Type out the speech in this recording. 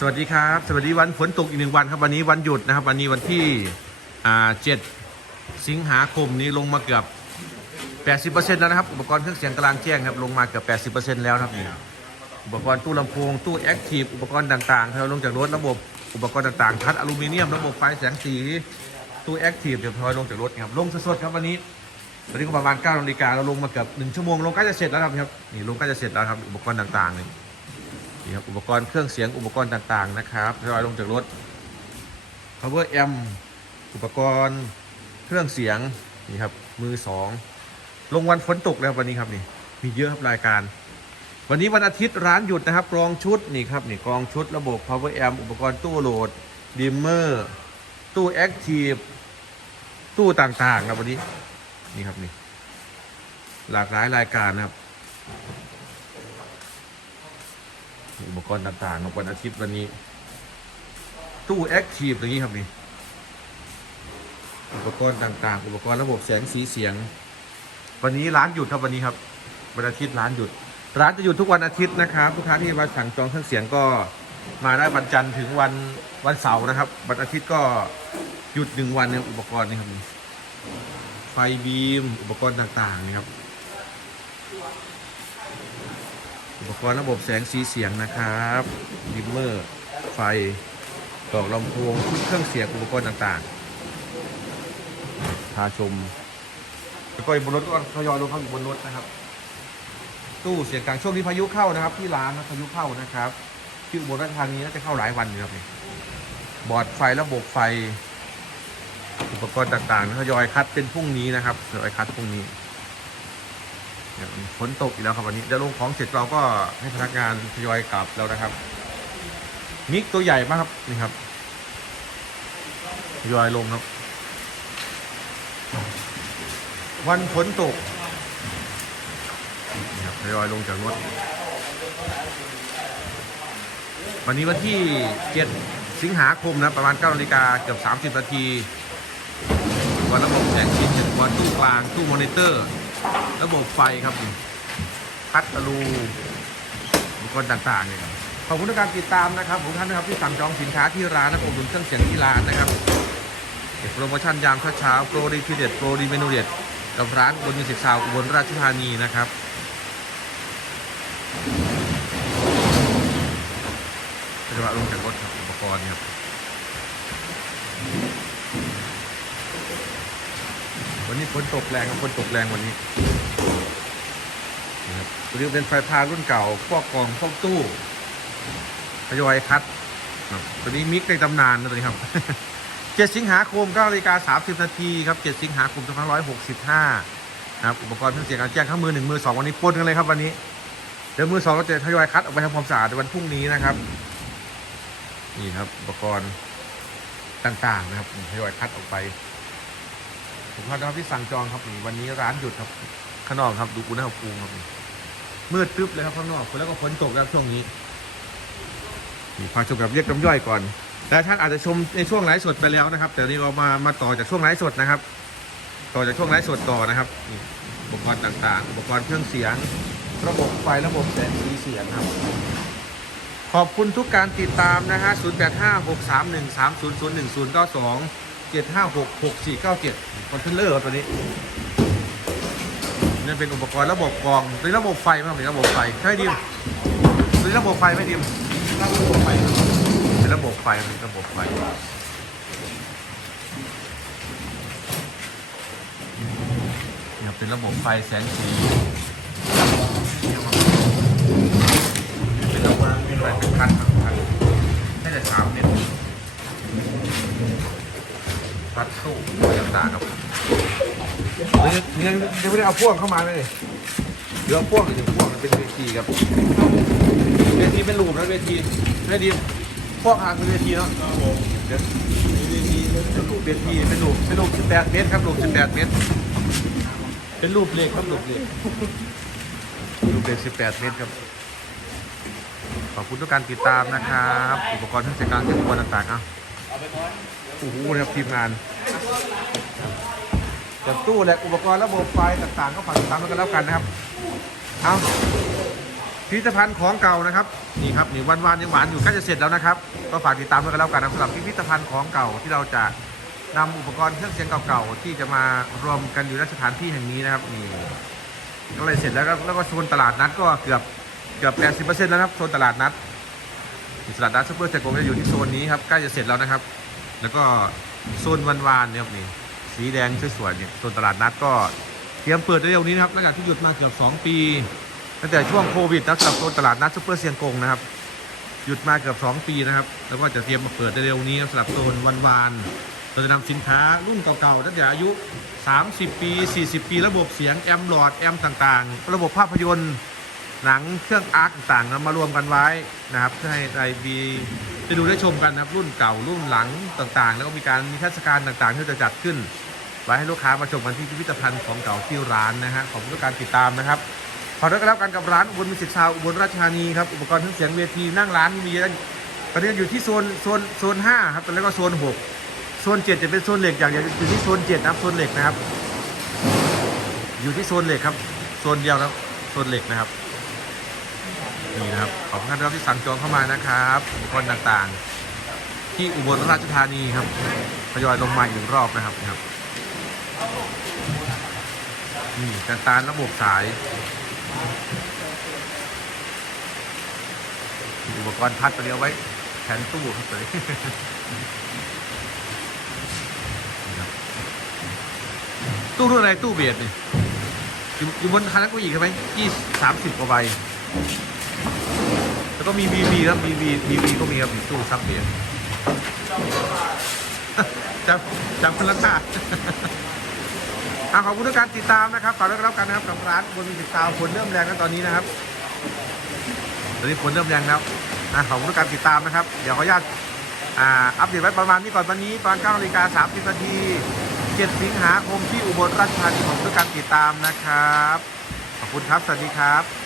สวัสดีครับ สวัสดีวันฝนตกอีกหนึ่งวันครับวันนี้วันหยุดนะครับ วันนี้วันที่เจ็ดสิงหาคมนี้ลงมาเกือบ 80%แล้วนะครับอุปกรณ์เครื่องเสียงกลางแจ้งครับลงมาเกือบ 80%แล้วครับนี่อุปกรณ์ตู้ลำโพงตู้แอคทีฟอุปกรณ์ต่างๆที่เราลงจากรถระบบอุปกรณ์ต่างๆคัดอลูมิเนียมระบบไฟแสงสีตู้แอคทีฟเดี๋ยวทอยลงจากรถครับลงสดๆครับวันนี้ตอนนี้ก็ประมาณ9นาฬิกาเราลงมาเกือบ1ชั่วโมงลงใกล้จะเสร็จแล้วครับครับนี่ลงใกล้จะเสร็จแล้วครับอุปกรณ์ต่างๆนี่ นี่ครับอุปกรณ์เครื่องเสียงอุปกรณ์ต่างๆนะครับทยอยลงจากรถ power amp อุปกรณ์เครื่องเสียงนี่ครับมือสองลงวันฝนตกแล้ววันนี้ครับนี่มีเยอะครับรายการ วันนี้วันอาทิตย์ร้านหยุดนะครับกรองชุดนี่ครับนี่กรองชุดระบบ power amp อุปกรณ์ตู้โหลดดิมเมอร์ตู้ active ตู้ต่างๆครับวันนี้นี่ครับนี่หลากหลายรายการนะครับ อุปกรณ์ต่างๆของวันอาทิตย์วันนี้ ตู้แอคทีฟอย่างนี้ครับนี่ อุปกรณ์ต่างๆ อุปกรณ์ระบบแสงสีเสียง วันนี้ร้านหยุดครับวันนี้ครับ วันอาทิตย์ร้านหยุด ร้านจะหยุดทุกวันอาทิตย์นะครับลูกค้าที่มาสั่งจองเครื่องเสียงก็มาได้วันจันทร์ถึงวันวันเสาร์นะครับ วันอาทิตย์ก็หยุดหนึ่งวันเนี่ยอุปกรณ์นี่ครับไฟบีมอุปกรณ์ต่างๆนี่ครับ อุปกรณ์ระบบแสงสีเสียงนะครับดิมเมอร์ไฟกล่องลำโพงชุดเครื่องเสียงอุปกรณ์ต่างๆพาชมแล้วก็อยู่บนรถก็ทยอยลงเข้าอยู่บนรถนะครับ ตู้เสียงกลางช่วงนี้พายุเข้านะครับ ที่ร้านนะพายุเข้านะครับที่อุบลราชธานีน่าจะเข้าหลายวันอยู่ครับนี่บอร์ดไฟระบบไฟ อุปกรณ์ต่างๆทยอยคัดเป็นพรุ่งนี้นะครับทยอยคัดพรุ่งนี้ ฝนตกอีกแล้วครับวันนี้เดี๋ยวลงของเสร็จเราก็ให้พนักงานทยอยกลับแล้วนะครับ มิกตัวใหญ่มากครับนี่ครับทยอยลงครับ วันฝนตกนี่ครับทยอยลงจากรถวันนี้วันที่7สิงหาคมนะประมาณ9นาฬิกาเกือบ 30 นาทีวันระบบแสงสีเสียงวันตู้กลางตู้มอนิเตอร์ ระบบไฟครับพัดอลูอุปกรณ์ต่างๆเนี่ยครับขอบคุณทุกการติดตามนะครับผมท่านนะครับที่สั่งจองสินค้าที่ร้านนะผมดุลเครื่องเสียงที่ร้านนะครับเก็บโปรโมชั่นยามเช้าโปรดีทีเด็ดโปรดีเมนูเด็ดกับร้านบนมิวสิกซาวอุบลราชธานีนะครับจังหวะลงจากรถครับอุปกรณ์เนี่ยครับวันนี้ฝนตกแรงครับฝนตกแรงวันนี้ ตัวนี้เป็นไฟพารุ่นเก่าพวกกองพวกตู้ทยอยคัดครับตัวนี้มิกในตำนานนะตัวนี้ครับ7สิงหาคม9นาฬิกา30นาทีครับ7สิงหาคม2565นะครับอุปกรณ์เครื่องเสียงการแจ้งข้างมือหนึ่งมือสองวันนี้ปนกันเลยครับวันนี้เดี๋ยวมือสองเราจะทยอยคัดออกไปทำความสะอาดในวันพรุ่งนี้นะครับ นี่ครับอุปกรณ์ต่างๆนะครับทยอยคัดออกไปผมขอนะครับที่สั่งจองครับนี่วันนี้ร้านหยุดครับข้างนอกครับดูอุณหภูมิครับ มืดตึ๊บเลยครับข้างนอกแล้วก็ฝนตกแล้วช่วงนี้นี่พาชมกับเรียกน้ำย่อยก่อนแต่ท่านอาจจะชมในช่วงไลฟ์สดไปแล้วนะครับ แต่นี้เรามามาต่อจากช่วงไลฟ์สดนะครับ ต่อจากช่วงไลฟ์สดต่อนะครับอุปกรณ์ต่างๆ อุปกรณ์เครื่องเสียง ระบบไฟระบบแสงสีเสียงครับ ขอบคุณทุกการติดตามนะฮะ0 8 5 6 3 1 3 0 0 1 0 9 2 7 5 6 6 4 9 7คอนเทนเลอร์ตัวนี้ นี่เป็นอุปกรณ์ระบบกรองเป็นระบบไฟไหมครับเป็นระบบไฟใช่ดิมเป็นระบบไฟไหมดิมระบบไฟเป็นระบบไฟเป็นระบบไฟนี่ครับเป็นระบบไฟแสงสีเป็นระบบเป็นแบบเป็นคันครับคันแค่แต่สามเมตรพัดตู้ต่างๆครับ ยังยังไม่ได้เอาพ่วงเข้ามาเลยเดี๋ยวพ่วงเดี๋ยวพ่วงเป็นเวทีครับ เวทีเป็นรูปนะเวทีไม่ดีพ่วกหางเป็นเวทีเนาะเดี๋ยวเวทีเป็นรูปเวทีเป็นรูปเป็นรูป18 เมตรครับรูป18 เมตร เป็นรูปเหล็กครับรูปเหล็กรูปเล็ก18 เมตรครับขอบคุณทุกการติดตามนะครับ อุปกรณ์เครื่องใช้การเครื่องครัวต่างๆอะโอ้โหนะครับทีมงาน จากตู้และอุปกรณ์ระบบไฟต่างๆ ก็ฝากติดตามกันแล้วกันนะครับ เอาพิพิธภัณฑ์ของเก่านะครับ นี่ครับนี่วันวานยังหวานอยู่ใกล้จะเสร็จแล้วนะครับ ก็ฝากติดตามด้วยกันแล้วกันนะสำหรับพิพิธภัณฑ์ของเก่าที่เราจะนำอุปกรณ์เครื่องเสียงเก่าๆที่จะมารวมกันอยู่ในสถานที่แห่งนี้นะครับนี่ก็เลยเสร็จแล้วก็แล้วก็โซนตลาดนัดก็เกือบเกือบ 80%แล้วครับโซนตลาดนัดตลาดนัดซุปเปอร์เซกงจะอยู่ที่โซนนี้ครับใกล้จะเสร็จแล้วนะครับ แล้วก็โซนวันวานเนี่ยครับนี่ สีแดงสวยๆเนี่ยโซนตลาดนัดก็เตรียมเปิดเร็วๆนี้นะครับหลังจากที่หยุดมาเกือบ2 ปีตั้งแต่ช่วงโควิดนะสำหรับโซนตลาดนัดซุปเปอร์เซียงกงนะครับหยุดมาเกือบ2 ปีนะครับแล้วก็จะเตรียมมาเปิดเร็วๆนี้สำหรับโซนวันวานเราจะนำสินค้ารุ่นเก่าๆตั้งแต่อายุ 30 ปี 40 ปี ระบบเสียงแอมหลอดแอมต่างๆ ระบบภาพยนตร์ หนังเครื่องอาร์ตต่างๆมารวมกันไว้นะครับเพื่อให้ไอบีได้ดูได้ชมกันนะครับรุ่นเก่ารุ่นหลังต่างๆ แล้วก็มีการมีเทศกาลต่างๆ ที่จะจัดขึ้น ไว้ให้ลูกค้ามาชมกันที่พิพิธภัณฑ์ของเก่าที่ร้านนะฮะขอบคุณทุกการติดตามนะครับขอด้วยกันแล้วกันกับร้านอุบลมิสิกซาวอุบลราชธานีครับอุปกรณ์เครื่องเสียงเวทีนั่งร้านมีเยอะตอนนี้อยู่ที่โซนโซนโซนห้าครับแล้วก็โซนหกโซนเจ็ดจะเป็นโซนเหล็กอย่างเดียวอยู่ที่โซนเจ็ดนะครับโซนเหล็กนะครับ อยู่ที่โซนเหล็กครับโซนเดียวครับโซนเหล็กนะครับ นี่นะครับ ขอบคุณท่านที่สั่งจองเข้ามานะครับอุปกรณ์ต่างๆ ที่อุบลราชธานีครับทยอยลงมาอีกหนึ่งรอบนะครับนะครับนี่การตานระบบสาย อุปกรณ์พัดตัวนี้เอาไว้แทนตู้เลยตู้รุ่นอะไรตู้เบียดนี่อยู่บนคันนั้นก็อีกใช่ไหมยี่สามสิบกว่าใบ ก็มี BB ครับ BB BB ก็มีครับมีตู้ซับเบียร์จำจำคนละค่าอะขอบคุณทุกการติดตามนะครับฝากด้วยกันแล้วกันนะครับกับร้านบนมีติดตามฝนเริ่มแรงแล้วตอนนี้นะครับตอนนี้ฝนเริ่มแรงแล้วอะขอบคุณทุกการติดตามนะครับ เดี๋ยวขออนุญาตอัปเดตไว้ประมาณนี้ก่อนวันนี้ตอน9นาฬิกา30นาที7สิงหาคมที่อุบลราชธานีขอบคุณทุกการติดตามนะครับ ขอบคุณครับ สวัสดีครับ